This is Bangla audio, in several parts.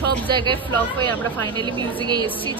সব জায়গায় ফ্লপ হয়ে আমরা ফাইনালি মিউজিকে এসেছি।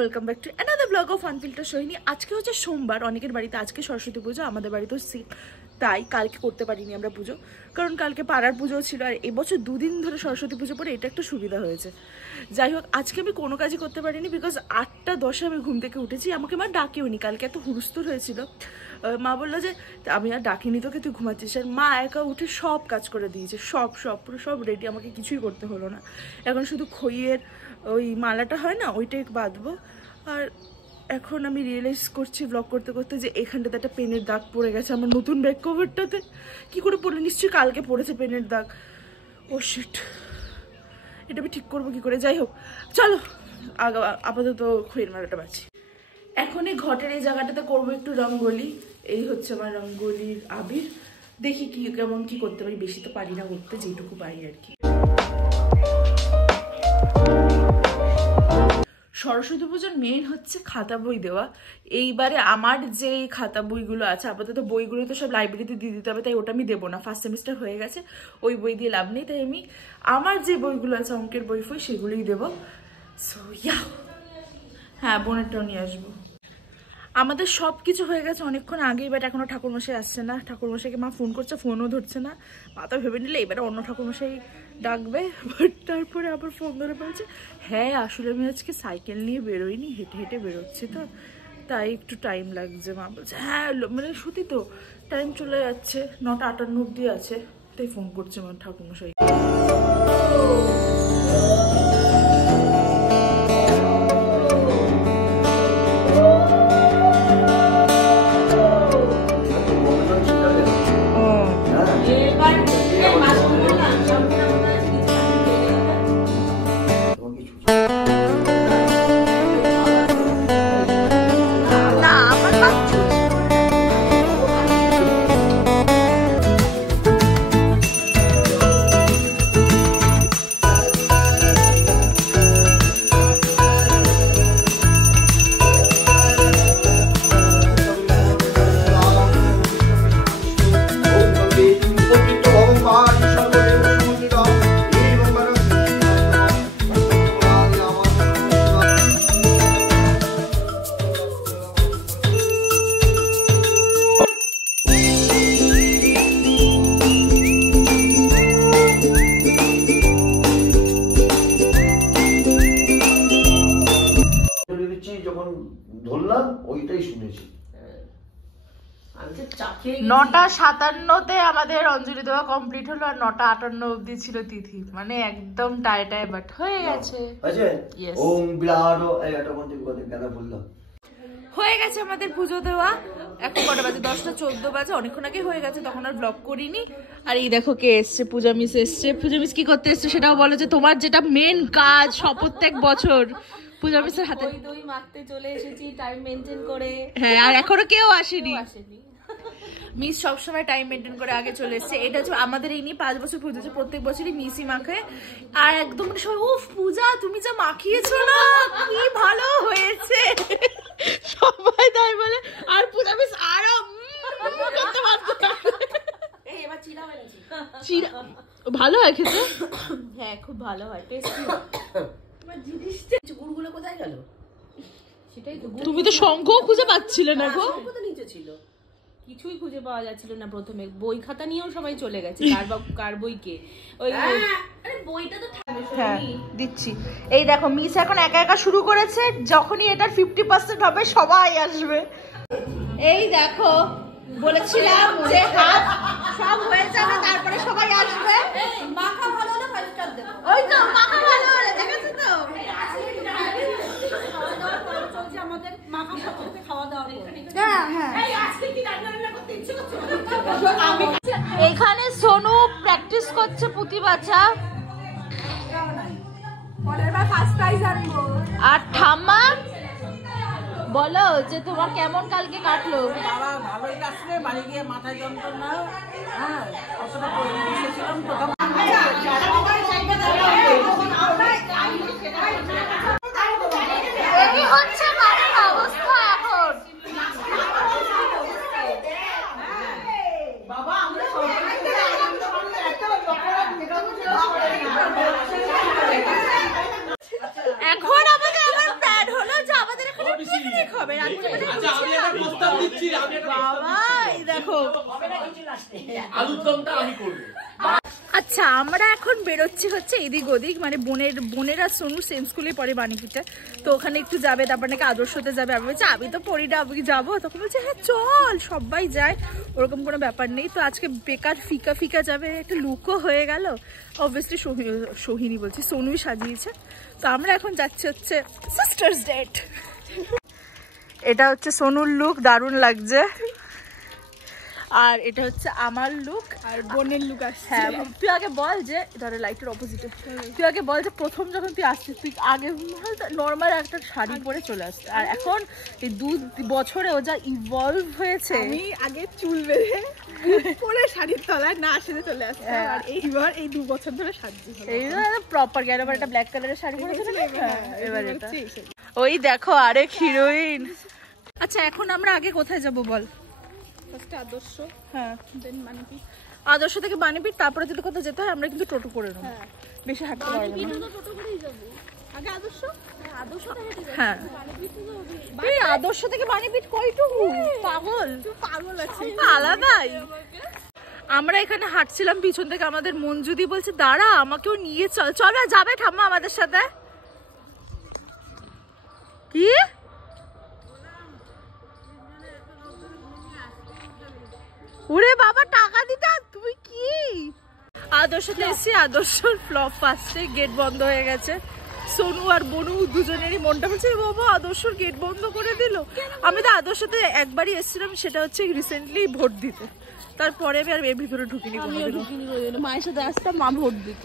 Welcome back to another blog of unfilter Sohini. आज के হচ্ছে সোমবার, অনেকের বাড়িতে আজকে সরস্বতী পুজো, আমাদের বাড়িতেও তাই কালকে করতে পারিনি আমরা পুজো, কারণ কালকে পাড়ার পুজো ছিল। আর এবছর দুদিন ধরে সরস্বতী পুজো পরে এটা একটা সুবিধা হয়েছে। যাই হোক, আজকে আমি কোনো কাজই করতে পারিনি, বিকজ 8:10 আমি ঘুম থেকে উঠেছি। আমাকে মা ডাকেওনি, কালকে এত হুড়স্থুর হয়েছিল। মা বললো যে আমি আর ডাকিনি তোকে, তুই ঘুমাচ্ছিস। আর মা একা উঠে সব কাজ করে দিয়েছে, সব পুরো সব রেডি, আমাকে কিছুই করতে হলো না। এখন শুধু খইয়ের ওই মালাটা হয় না, ওইটাই বাঁধবো। আর এখন আমি রিয়েলাইজ করছি ব্লগ করতে করতে যে এখানটাতে একটা পেনের দাগ পড়ে গেছে আমার নতুন ব্যাক কভারটাতে। কি করে পড়লে, নিশ্চয়ই কালকে পড়েছে পেনের দাগ। ও শিট, এটা আমি ঠিক করবো কি করে? যাই হোক, চলো আপাতত খইয়ের মালাটা বাঁচি। এখন এই ঘটের এই জায়গাটাতে করবো একটু রঙ্গোলি। এই হচ্ছে আমার রঙ্গোলির আবির। দেখি কি কেমন কি করতে পারি, বেশি তো পারি না করতে, যেটুকু পারি আর কি। সরস্বতী পুজোর মেন হচ্ছে খাতা বই দেওয়া। এইবারে আমার যে খাতা বইগুলো আছে, আপাতত বইগুলো তো সব লাইব্রেরিতে দিয়ে দিতে হবে, তাই ওটা আমি দেবো না। ফার্স্ট সেমিস্টার হয়ে গেছে, ওই বই দিয়ে লাভ নেই, তাই আমি আমার যে বইগুলো আছে অঙ্কের বই ফই সেগুলোই দেবো। সো ইয়া, হ্যাঁ বোনেরটাও নিয়ে আসবো। আমাদের সব কিছু হয়ে গেছে অনেকক্ষণ আগেই, বাট এখনো ঠাকুরমশাই আসছে না। ঠাকুরমশাইকে মা ফোন করছে, ফোনও ধরছে না। মা তো ভেবে নিলে এবারে অন্য ঠাকুরমশাই ডাকবে, বাট তারপরে আবার ফোন ধরে বলছে হ্যাঁ আসলে আমি আজকে সাইকেল নিয়ে বেরোইনি, হেঁটে হেঁটে বেরোচ্ছি, তো তাই একটু টাইম লাগছে। মা বলছে হ্যাঁ মানে সত্যি তো টাইম চলে যাচ্ছে, 9:58 অব্দি আছে, তাই ফোন করছে আমার ঠাকুরমশাই। যখন ধরলাম ওইটাই শুনেছি। 9:57-তে আমাদের অঞ্জলি দেওয়া কমপ্লিট হলো, আর 9:58 অব্দি ছিল তিথি। মানে একদম টায়ার্ড বাট হয়ে গেছে। হয়ে গেছে আমাদের পুজো দেওয়া। এখন কটা বাজে? 10:14 বাজে। অনেকক্ষণ আগে হয়ে গেছে, তখন আর ব্লগ করিনি। আর এই দেখো কে এসছে, পূজা মিস এসছে। পূজা মিস কি করতে এসছে সেটাও বলো, যে তোমার যেটা মেন কাজ প্রত্যেক বছর। পূজা মিসের হাতে দই মাখতে চলে এসেছি টাইম মেইনটেইন করে। হ্যাঁ, আর এখনো কেউ আসেনি। মিস সবসময় টাইম মেনটেন করে আগে চলে এসছে। এটা হচ্ছে আমাদের এই নিয়ে 5 বছর পুজো হচ্ছে, প্রত্যেক বছরই মিসই মাখে। আর একদম সবাই উফ পূজা তুমি যা মাখিয়েছো না কি ভালো হয়েছে, সবাই তাই বলে। আর পূজা মিস আরো করতে পারতো। এই এবার চিড়া বানিয়েছি। চিড়া ভালো হয় খেতে? হ্যাঁ খুব ভালো হয়, টেস্টি হয়। গুড়গুলো কোথায় গেল? সেটাই তো, তুমি তো শঙ্খও খুঁজে পাচ্ছিলে না গো। শঙ্খ তো নিচে ছিল, কিছুই খুঁজে পাওয়া যাচ্ছিল না। প্রথমে বই খাতা নিয়েও সবাই চলে গেছে, কার বইকে ওই আরে বইটা তো হ্যাঁ দিচ্ছি। এই দেখো মিস এখন একা একা শুরু করেছে, যখনই এটার 50% হবে সবাই আসবে। এই দেখো বলেছিলাম যে হাত সব হয়ে যাবে, তারপরে সবাই আসবে। মাখা ভালো হলে 5 স্টার দেব। ওই তো মাখা ভালো হলে, দেখেছো তো আমাদের মাখা সাথে খাওয়া দাওয়া। হ্যাঁ হ্যাঁ, এই আজকে কি রান্না করতে ইচ্ছে করছে? এখানে সোনু প্র্যাকটিস করছে পুঁতি বাছা, আর ঠাম্মা বলো যে তোমার কেমন কালকে কাটলো? বাবা ভালোই কাটছে, বাড়ি গিয়ে মাথায় যন্ত্রণা, হ্যাঁ অতটা বসেছিলাম প্রথম। হচ্ছে বাড়ির অবস্থা এখন। এখন আমাদের আবার প্ল্যান হলো যে আমাদের এখানে পিকনিক হবে। বাবা এই দেখো আলুর দমটা আমি করব। আচ্ছা আমরা এখন বেরোচ্ছি হচ্ছে এদিক ওদিক, মানে বোনেরা সোনু সেম স্কুলে পড়ে বাণীপুরটা, তো ওখানে একটু যাবে, তারপর নাকি আদর্শতে যাবে। আমি বলছি আমি তো পড়ি না, আমি যাবো। তখন বলছে হ্যাঁ চল, সবাই যায়, ওরকম কোনো ব্যাপার নেই। তো আজকে বেকার ফিকা ফিকা যাবে, একটা লুকও হয়ে গেল। অবভিয়াসলি সোহিনী বলছি, সোনুই সাজিয়েছে। তো আমরা এখন যাচ্ছি হচ্ছে সিস্টার্স ডেট। এটা হচ্ছে সোনুর লুক, দারুণ লাগছে। আর এটা হচ্ছে আমার লুক, আর বোনের লুক আসছে। হ্যাঁ তুই আগে বল যে ধরে লাইটের অপোজিটে, তুই আগে বল যে প্রথম যখন তুই আসছিস তুই আগে নর্মাল একটা শাড়ি পরে চলে আসছিস, আর এখন এই 2 বছরে ও যা ইভলভ হয়েছে। আমি আগে চুল বেঁধে পরে শাড়ির তলায় না সেজে চলে আসছে, আর এইবার এই 2 বছর ধরে সাজছি। এই প্রপার গেল, আবার একটা ব্ল্যাক কালারের শাড়ি পরেছিল না, এবার এটা ওই দেখো আরেক হিরোইন। আচ্ছা এখন আমরা আগে কোথায় যাব বল? ফার্স্টে আদর্শ, হ্যাঁ দেন বাণীপীঠ। আদর্শ থেকে বাণীপীঠ, তারপরে যদি কোথাও যেতে হয় আমরা কিন্তু টোটো করে নেবো, বেশি হাঁটতে পারবো না। টোটো করেই যাব। আগে আদর্শ, আদর্শ থেকে হেঁটে যাব। হ্যাঁ বাণীপীঠ তো যাবি। এই আদর্শ থেকে বাণীপীঠ কয়টুকু? পাগল, তুই পাগল আছিস। আলাদাই। আমরা এখানে হাঁটছিলাম, পিছন থেকে আমাদের মঞ্জুদি বলছে দাঁড়া আমাকেও নিয়ে চল। চল যাবে ঠাম্মা আমাদের সাথে? কি ওরে বাবা টাকা দিতা তুমি কি? আদর্শতে এসছি, আদর্শর ফ্লপ ফার্স্টে গেট বন্ধ হয়ে গেছে। সোনু আর বনু দুজনেরই মনটা বলছে বাবা আদর্শর গেট বন্ধ করে দিল। আমি তো আদর্শতে একবারই এসেছিলাম, সেটা হচ্ছে রিসেন্টলি ভোট দিতে, তারপরে আমি আর এর ভিতরে ঢুকিনি। মায়ের সাথে আসতাম, মা ভোট দিত।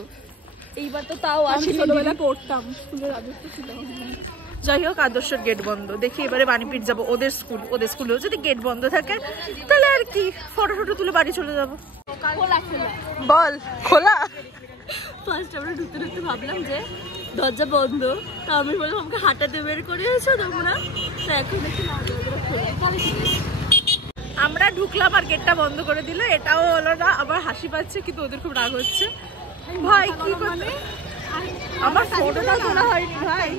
এইবার তো তাও আসি, ছোটবেলা পড়তাম স্কুলের আদর্শ ছিল। যাই হোক আদর্শের গেট বন্ধ, দেখি এবারে বাণীপীঠ যাবো। ওদের স্কুলেও যদি গেট বন্ধ থাকে তাহলে আর কি ফটো ফটো তুলে বাড়ি চলে যাবো। খোলা খোলা বল খোলা। ফার্স্ট আমরা ঢুকতে ঢুকতে ভাবলাম যে দরজা বন্ধ, তা আমি বললাম আমাকে হাঁটাতে বের করিয়েছো তোমরা, তো এখন দেখি না দরজা খোলা। আমরা ঢুকলাম আর গেটটা বন্ধ করে দিল, এটাও হলো না। আবার হাসি পাচ্ছে কিন্তু ওদের খুব রাগ হচ্ছে। ভাই কি করতে, আমার ফটোটা তোলা হয়নি ভাই,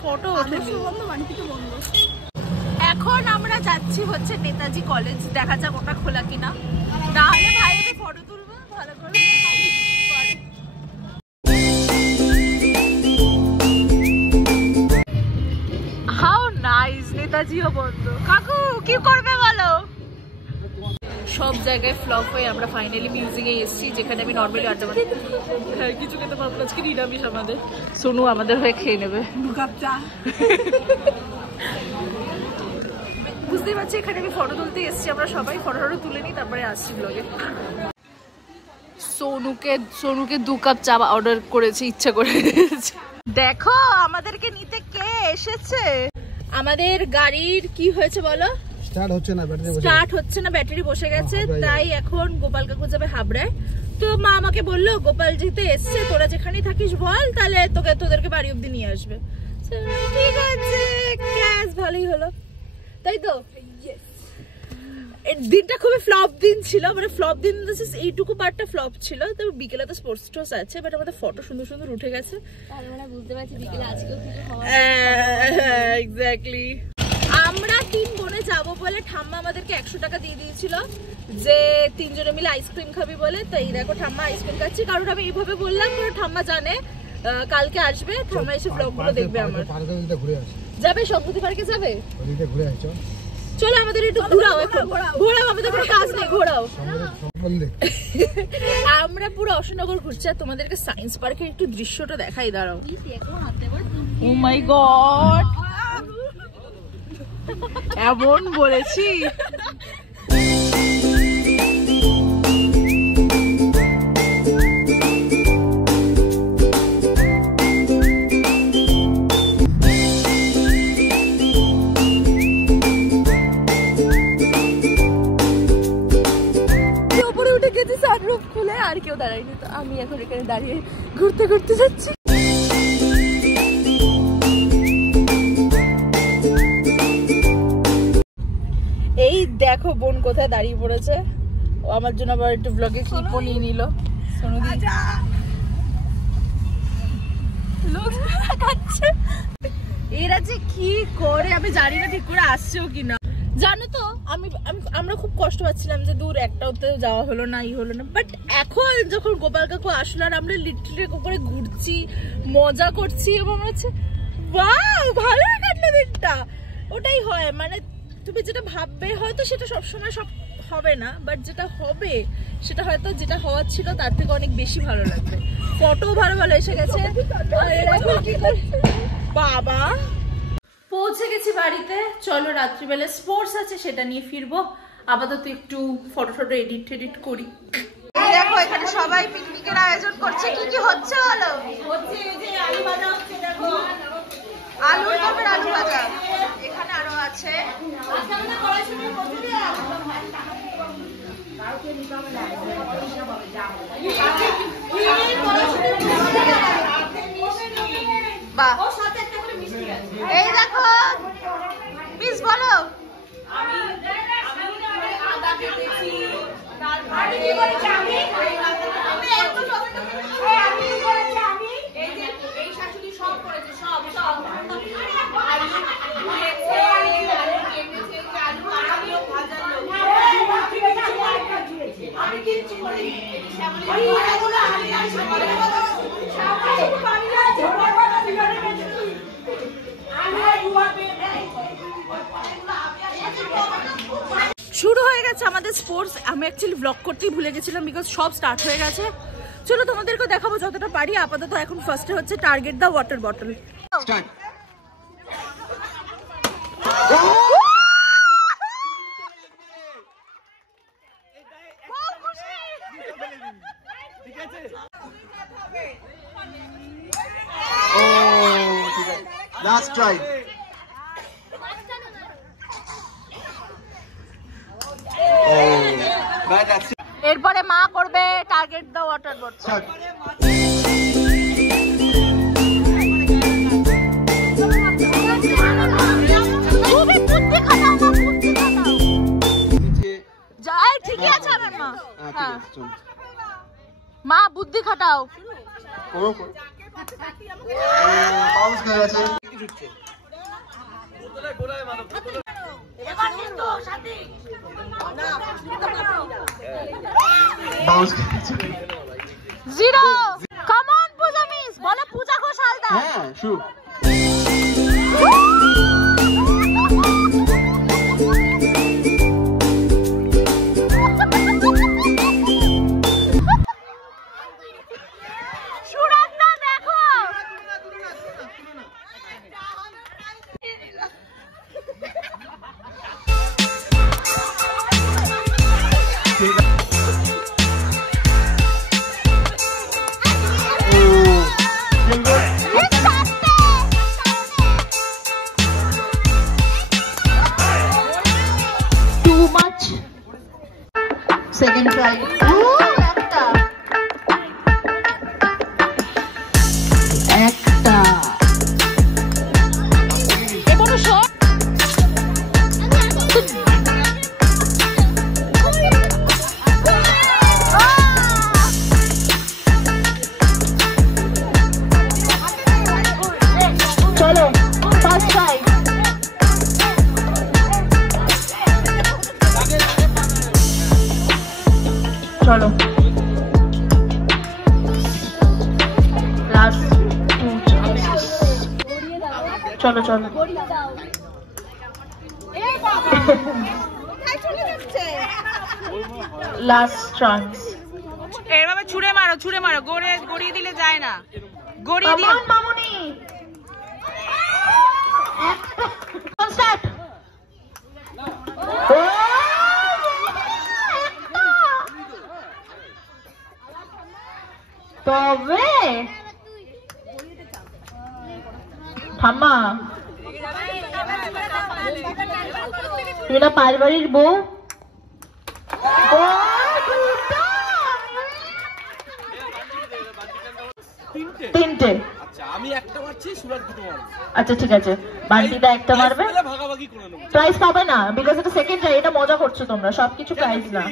ফটো বন্ধ, বাণীপীঠ বন্ধ। এখন আমরা যাচ্ছি হচ্ছে নেতাজি কলেজ, দেখা যাক ওটা খোলা কিনা, না হলে ভাই ফটো তুলবো ভালো করে। হাউ নাইস, নেতাজিও বন্ধ। কাকু কি করবে বলো? সব জায়গায় ফ্লপ হয়ে আমরা ফাইনালি মিউজিকে এসেছি, যেখানে আমি নর্মালি আড্ডা মারি। হ্যাঁ কিছু খেতে পারবো আজকে, নিরামিষ আমাদের। সোনু আমাদের হয়ে খেয়ে নেবে 2 কাপ চা। বুঝতেই পারছি এখানে আমি ফটো তুলতে এসেছি, আমরা সবাই ফটো তুলে নিই তারপরে আসছি ব্লগে। সোনুকে 2 কাপ চা অর্ডার করেছি, ইচ্ছা করে। দেখো আমাদেরকে নিতে কে এসেছে। আমাদের গাড়ির কি হয়েছে বলো? স্টার্ট হচ্ছে না, ব্যাটারি বসে গেছে। তাই এখন গোপাল কাকু যাবে হাবড়ায়। তো মা আমাকে বললো গোপাল যেহেতু এসছে, তোরা যেখানেই থাকিস বল, তাহলে তোদেরকে বাড়ি অব্দি নিয়ে আসবে। ঠিক আছে, ক্যাশ ভালোই হলো, তাই তো? দিনটা খুবই ফ্লপ দিন ছিল, মানে ফ্লপ দিন এইটুকু পার্টটা ফ্লপ ছিল। তবে বিকেলে তো স্পোর্টস টোস আছে, বাট আমাদের ফটো সুন্দর সুন্দর উঠে গেছে। বুঝতে পারছি বিকেলে আজকেও কিছু খাওয়া। এক্স্যাক্টলি। আমরা 3 বোনে যাবো বলে ঠাম্মা আমাদেরকে 100 টাকা দিয়ে দিয়েছিল যে 3 জনে মিলে আইসক্রিম খাবি বলে। তো এই দেখো ঠাম্মা আইসক্রিম খাচ্ছি, কারণ আমি এইভাবে বললাম, কারণ ঠাম্মা জানে কালকে আসবে, ঠাম্মা এসে ব্লগগুলো দেখবে আমার। যাবে সংগতি পার্কে যাবে, চলো আমাদের একটু ঘোরাও, এখন ঘোরাও, আমাদের কোনো কাজ নেই, ঘোরাও। আমরা পুরো অশোকনগর ঘুরছি, আর তোমাদেরকে সায়েন্স পার্কের একটু দৃশ্যটা দেখাই, দাঁড়াও। ও মাই গড, এমন বলেছি। আর কেউ দাঁড়ায়নি, তো আমি এখন এখানে দাঁড়িয়ে ঘুরতে ঘুরতে যাচ্ছি। এই দেখো বোন কোথায় দাঁড়িয়ে পড়েছে, ও আমার জন্য আবার একটু ব্লগে ক্লিপও নিয়ে নিল। সোনুদি এরা যে কি করে আমি জানি না ঠিক করে আসছেও কিনা। জানো তো আমরা খুব কষ্ট পাচ্ছিলাম যে দূর একটাওতে যাওয়া হলো না, হলো না। বাট এখন যখন গোপাল কাকু আসলো আর আমরা লিটারেলি করে ঘুরছি, মজা করছি এবং হচ্ছে বাহ ভালোই কাটলো দিনটা। ওটাই হয়, মানে তুমি যেটা ভাববে হয়তো সেটা সবসময় সব হবে না, বাট যেটা হবে সেটা হয়তো যেটা হওয়ার ছিল তার থেকে অনেক বেশি ভালো লাগবে। ফটো ভালো ভালো এসে গেছে। বাবা পৌঁছে গেছি বাড়িতে। চলো রাত্রিবেলা স্পোর্টস আছে, সেটা নিয়ে ফিরবো। আপাতত একটু ফটো এডিট করি। দেখো এখানে সবাই পিকনিকের আয়োজন করছে। কি কি হচ্ছে বলো? হচ্ছে এই যে আলু ভাজা হচ্ছে, দেখো আলু তরকারি, আলু ভাজা। এখানে আরো আছে বাহ। এই দেখো মিস বলো। শুরু হয়ে গেছে আমাদের স্পোর্টস। আমি অ্যাকচুয়ালি ব্লগ করতেই ভুলে গেছিলাম, বিকজ সব স্টার্ট হয়ে গেছে। চলো তোমাদেরকে দেখাবো যতটা পারি। আপাতত এখন ফার্স্টে হচ্ছে target the water bottle. Last try. এরপরে মা করবে টার্গেট দা ওয়াটার বটল। ঠিকই আছে আমার মা। হ্যাঁ মা বুদ্ধি খাটাও। Zero. Come on Puja miss, বলো পূজা ঘোষ হালদার। হ্যাঁ শুরু। Second try. একটা এবারে শট। চলো ফার্স্ট ট্রাই। চলো লাস্ট চলো চলো লাস্ট চান্স। এভাবে ছুঁড়ে মারো, গড়িয়ে দিলে যায় না। গড়িয়ে দিয়ে মামুনি স্টার্ট। তবে থামা, তুমি না পারিবারিক বউ। তিনটে। আচ্ছা আমি একটা মারছি, সুরাজ দুটো মারবে। আচ্ছা ঠিক আছে, বান্টিদা একটা মারবে। ভাগাভাগি করে নেবো। প্রাইজ পাবে না, বিকজ এটা সেকেন্ড ট্রাই, এটা মজা করছো তোমরা, সবকিছু প্রাইজ না।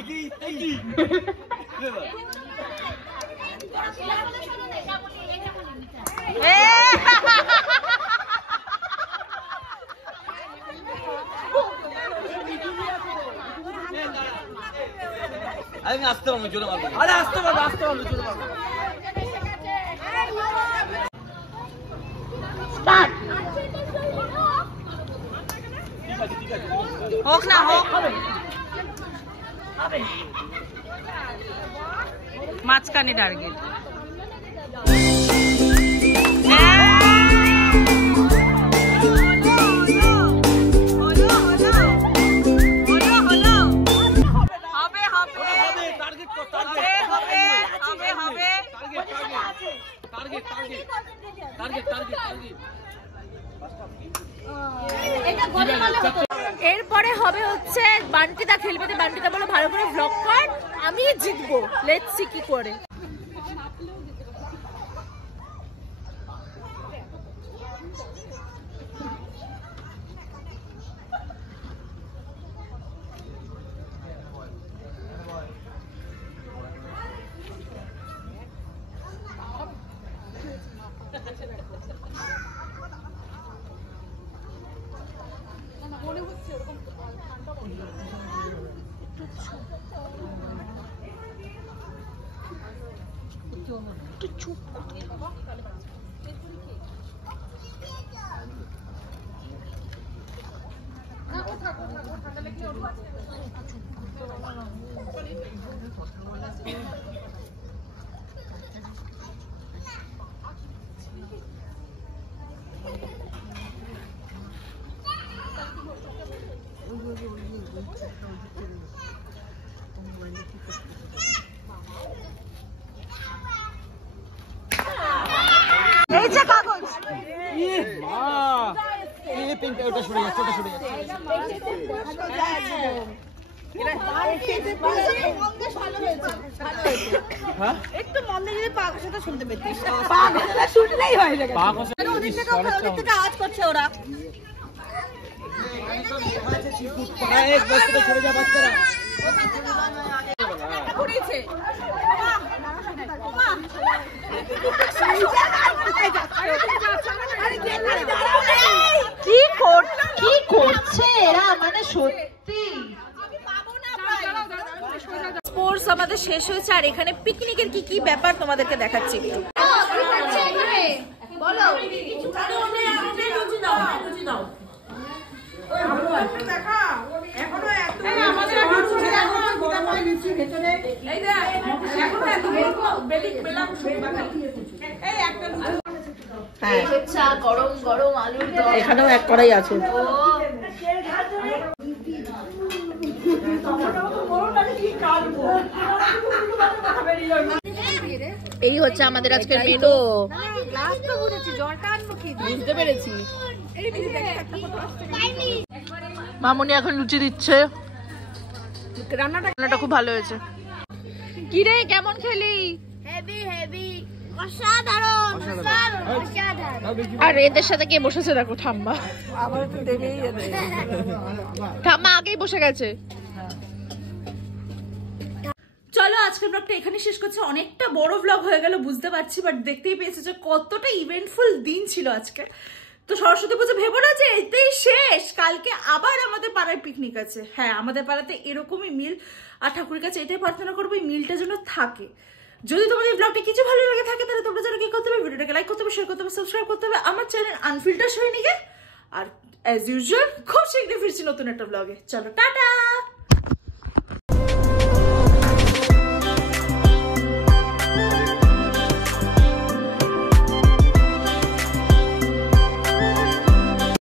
আমি আসতে পারবো, জোরে মারবো। আরে আসতে পারবো, জোরে মারবো। স্টার্ট। হোক না হোক, মাঝখানে টার্গেট। এরপরে হবে হচ্ছে বান্টিদা খেলবে, বান্টিদা বলে ভালো করে ব্লগ কর, আমি জিতবো, লেটস সি কি করে। এই যে কাগজ, ওটা সরে যাচ্ছে, ওটা সরে যাচ্ছে। একটু মন দিয়ে যদি পা ঘষাটা শুনতে পেতিস, পা ঘষাটা শুনলেই হয়ে যাবে। ওদিক থেকে আওয়াজ করছে ওরা। সরে যা বাচ্চারা। ঘুরেছে কি করছে এরা, মানে সত্যি। স্পোর্টস আমাদের শেষ হয়েছে, আর এখানে পিকনিকের কি কি ব্যাপার তোমাদেরকে দেখাচ্ছি একটু। গরম গরম আলুর দম, এখানেও এক কড়াই আছে। এই হচ্ছে আমাদের আজকের মেনু। বুঝতে পেরেছি। মামুনি এখন লুচি দিচ্ছে, রান্নাটা খুব ভালো হয়েছে। কি রে, কেমন খেলি? হেভি হেভি, অসাধারণ অসাধারণ। আর এদের সাথে কে বসেছে দেখো, ঠাম্মা। ঠাম্মা আগেই বসে গেছে। চলো আজকের ব্লগটা এখানে শেষ করছি। অনেকটা বড় ব্লগ হয়ে গেল বুঝতে পারছি, বাট দেখতেই পেয়েছো যে কতটা ইভেন্টফুল দিন ছিল আজকে। তো সরস্বতী পুজো ভেবো না যে এতেই শেষ, কালকে আবার আমাদের পাড়ায় পিকনিক আছে। হ্যাঁ, আমাদের পাড়াতে এরকমই মিল, আর ঠাকুরের কাছে এটাই প্রার্থনা করবো এই মিলটা যেন থাকে। যদি তোমাদের ব্লগটা কিছু ভালো লাগে থাকে তাহলে তোমরা যেন কি করতে হবে, ভিডিওটাকে লাইক করতে হবে, শেয়ার করতে হবে, সাবস্ক্রাইব করতে হবে আমার চ্যানেল আনফিল্টার সৈনিকে। আর অ্যাজ ইউজুয়াল খুব শীঘ্রই ফিরছি নতুন একটা ব্লগে। চলো টাটা।